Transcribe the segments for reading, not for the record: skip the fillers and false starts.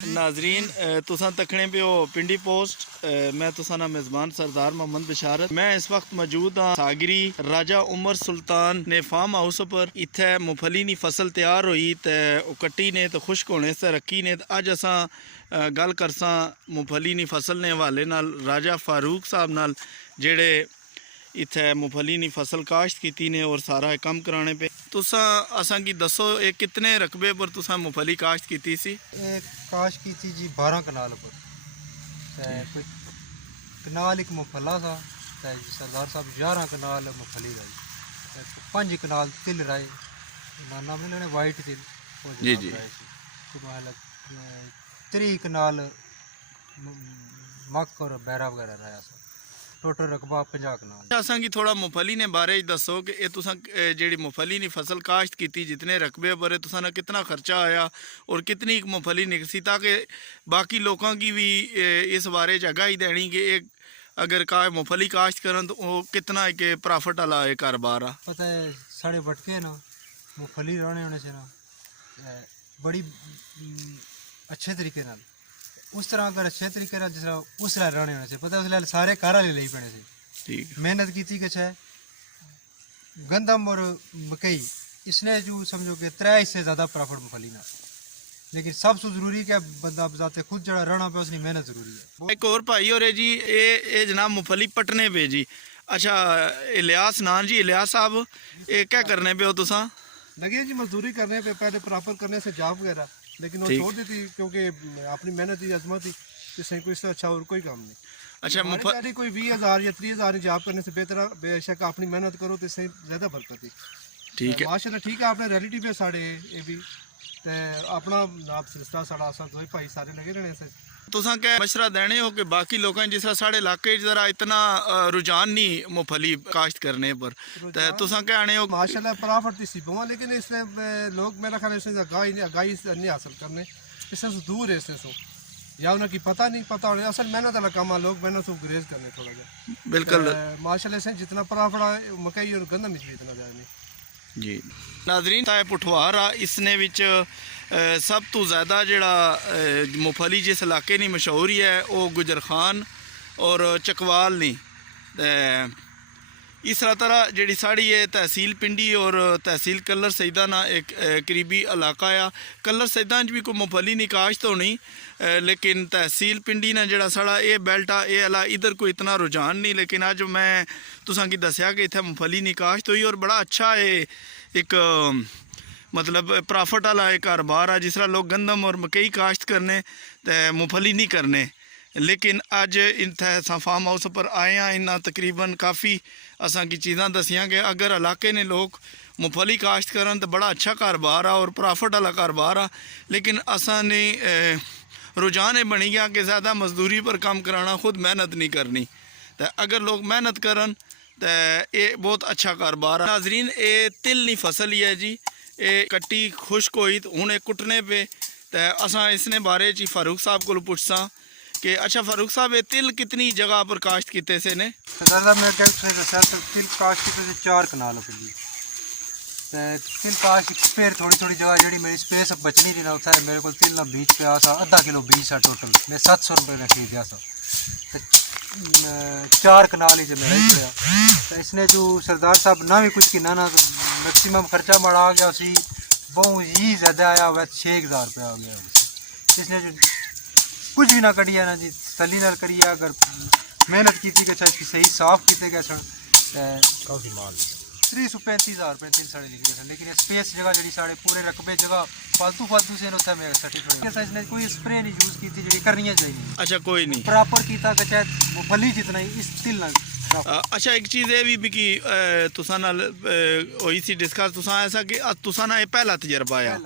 नाजरीन तुसा तकने पे हो पिंडी पोस्ट मैं तुसा ना मेज़बान सरदार मोहम्मद बिशारत। मैं इस वक्त मौजूद हाँ सागरी राजा उमर सुल्तान ने फार्म हाउस पर। इत्थे मुंगफली दी फसल तैयार हुई तो कट्टी ने तो खुश्क होने से रखी ने। अज असा गल करसा मुंगफली दी फसल ने हवाले नाल राजा फारूक साहब नाल जेड़े इत्थे मुंगफली दी फसल काश्त की ने और सारा कम कराने पे। तुसा असां की दसो ये कितने रकबे पर तुसा मुंगफली काश्त की सी? काश्त की थी जी 12 कनाल पर। कोई कनाल एक मुंगफला था जी सरदार साहब 11 कनाल मुंगफली का जी 5 कनाल तिल राए नाना मिलने वाइट तिल जी जी 3 कनाल मक और बैरा वगैरह रहा सा। टोटल रकबा 50 कनाल। असां की थोड़ा मुंगफली ने बारे दसो कि ये तुसा जेड़ी मुंगफली दी फसल काश्त की जितने रकबे पर तुसा ना कितना खर्चा आया और कितनी मुंगफली निकसी, ताकि बाकी लोगों की भी इस बारे च आगाही देनी कि एक अगर का मुंगफली काश्त करन तो वो कितना के प्रॉफिट वाला है कारोबार आ। पता है साढ़े भटके ना मुंगफली रहने होने से ना बड़ी अच्छे तरीके नाल उस तरह अगर अच्छे तरीके जिस तरह उस तरह रहने होने से पता है उसले सारे घर वाले ले पैने से। ठीक मेहनत की कुछ है गंदम और मकई इसने जो समझो कि 3 हिस्से ज़्यादा प्रॉफिट मुंगफली ना, लेकिन सबसे जरूरी क्या बंदा बजाते खुद जड़ा रहना पे उसकी मेहनत जरूरी है। एक और भाई हो जी ये जनाब मुंगफली पटने पे जी। अच्छा इलियास नान जी, इलियास साहब ये क्या करने पे हो तुसा? लगे जी मजदूरी करने पे पहले प्रॉपर करने से जॉब वगैरह, लेकिन वो छोड़ दी थी क्योंकि अपनी मेहनत की अजमत थी, इससे कोई इससे अच्छा और कोई काम नहीं। अच्छा मुंगफली कोई 20,000 या 30,000 जॉब करने से बेहतर बेशक अपनी मेहनत करो तो इससे ज़्यादा बरकत है। ठीक है माशाल्लाह ठीक है आपने रिलेटिव है साढ़े ये भी ते अपना आप सिलसिला साढ़ा असा दो भाई सारे लगे रहने से। तुसा क्या मशवरा देने हो कि बाकी लोगों जिस तरह साढ़े इलाके जरा इतना रुझान नहीं मुंगफली काश्त करने पर, तो तुसा क्या आने हो? माशाल्लाह प्रॉफिट सी बुआ, लेकिन इसलिए लोग मेरा ख्याल इससे आगाही नहीं हासिल करने, इससे दूर है इससे या उन्हें की पता नहीं पता होने असल मेहनत वाला काम है, लोग मेहनत से गुरेज करने थोड़ा जा बिल्कुल माशाल्लाह से जितना प्रॉफिट है मकई और गंदम भी इतना ज़्यादा नहीं जी। नाजरीन पुठवार आ इसने विच सब तो ज़्यादा जड़ा मुंगफली जिस इलाके की मशहूरी है वो गुजर खान और चकवाल नहीं। इस तरह जी साड़ी है तहसील पिंडी और तहसील कलर सईदा ना एक करीबी इलाका आ। कलर सईदा भी कोई मुंगफली नहीं काश्त होनी, लेकिन तहसील पिंडी ना जड़ा साड़ा ये बेल्ट आ ये अला इधर कोई इतना रुझान नहीं। लेकिन अज मैं तुसा की दसिया कि इत्थे मुंगफली नहीं काश्त हुई और बड़ा अच्छा है एक मतलब प्रॉफिट वाला एक कारोबार आ। जिस तरह लोग गंदम और मकई काश्त करने तो मुंगफली नहीं करने, लेकिन अज इत्थे फार्म हाउस पर आए हैं इन्ना तकरीबन काफ़ी असा की चीज़ां दसियाँ कि अगर इलाके ने लोग मुंगफली काश्त करन तो बड़ा अच्छा कारोबार आ और प्रॉफिट वाला कारोबार आ। लेकिन असा ने रुझान ये बनी गया कि ज़्यादा मजदूरी पर काम कराना, खुद मेहनत नहीं करनी। तो अगर लोग मेहनत करन तो ये बहुत अच्छा कारोबार है। नाजरीन ये तिल नी फसल ही है जी, ये कट्टी खुश्क हुई तो हूँ कुटने पे तो असा इसने बारे च फारूक साहब को पुछसा कि अच्छा फारूक साहब ये तिल कितनी जगह पर काश्त किते से ने? मैं तिल काश्त की 4 कनाल जी तिल काश्त फिर थोड़ी जगह जी मेरी स्पेस बचनी थी ना उत्थे मेरे को तिल ना बीज पे सा आधा किलो बीज सा टोटल मैं 700 रुपये में खरीदा सा। 4 कनाल ही जो मेरा ही पड़ा तो इसने जो सरदार साहब ना भी कुछ किना ना तो मैक्सिमम खर्चा बड़ा आ गया उसी बहुत ही ज़्यादा आया हुआ 6,000 रुपये आ गया। इसने जो कुछ भी ना करिए ना जी तली नाल करिए अगर मेहनत की थी इसकी सही साफ किए गए सन काफ़ी माल 335,000 रुपये 3 साढ़े निकले सन। लेकिन स्पेस जगह जी साढ़े पूरे रकबे जगह फालतू से उत्थे मैं सर्टिफिकेट इसने कोई स्प्रे नहीं यूज़ की जी करनी चाहिए। अच्छा कोई नहीं प्रॉपर किया चाहे मुंगफली जितना ही इस तिल ना। अच्छा एक चीज़ ये भी कि तुसा नाल होई सी डिस्कस तुसा ऐसा कि तुसा ना ये पहला तजर्बा आया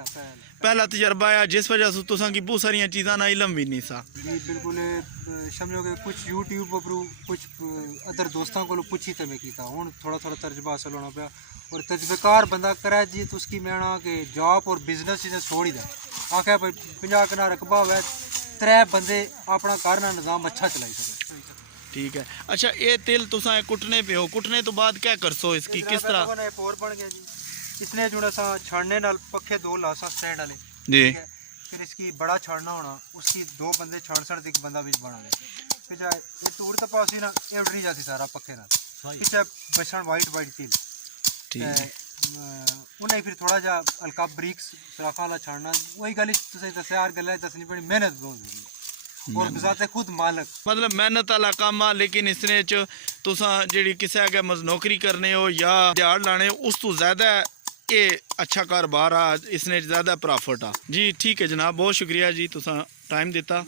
पहला तजर्बा आया जिस वजह से तुसा की बहुत सारिया चीज़ा ना इलम भी नहीं सा जी बिल्कुल समझो कि कुछ यूट्यूब पर कुछ अदर दोस्तों को पूछी तो मैं किया हूँ थोड़ा तजर्बा हासिल होना पाया और तजर्बेकार बंदा करे जी तो उसकी मैं कि जॉब और बिजनेस इन्हें छोड़ ही दें आख्या भाई 50 कनाल रकबा हुआ 3 बंदे अपना घर ना निज़ाम अच्छा चलाई सकें। ठीक है। अच्छा ये तिल तुसा कुटने पे हो, कुटने तो बाद क्या कर सो इसकी किस तरह? और बन गया जी इसने जो सा छाड़ने नाल पखे 2 लासा स्टैंड वाले जी फिर इसकी बड़ा छाड़ना होना, उसकी 2 बंदे छाड़ सकते, एक बंदा बिच बना दे। फिर जाए ये टूर तो पास ही ना ये उड़ नहीं जाती सारा पक्के ना, पीछे बछड़ वाइट वाइट तिल ठीक है उन्हें फिर थोड़ा जा हल्का ब्रिक्स सराखा वाला छाड़ना। वही गल तुसें दस्या यार गल्ला दसनी पड़ी, मेहनत बहुत जरूरी है और बजाते खुद मालक मतलब मेहनत वाला काम आ, लेकिन इसने च तुसां जेह्ड़ी किसे अग्गें नौकरी करने हो या दिहाड़ लाने हो उस तो ज्यादा ये अच्छा कारोबार आ, इसने ज्यादा प्रॉफिट आ जी। ठीक है जनाब, बहुत शुक्रिया जी, तुसां टाइम दिता।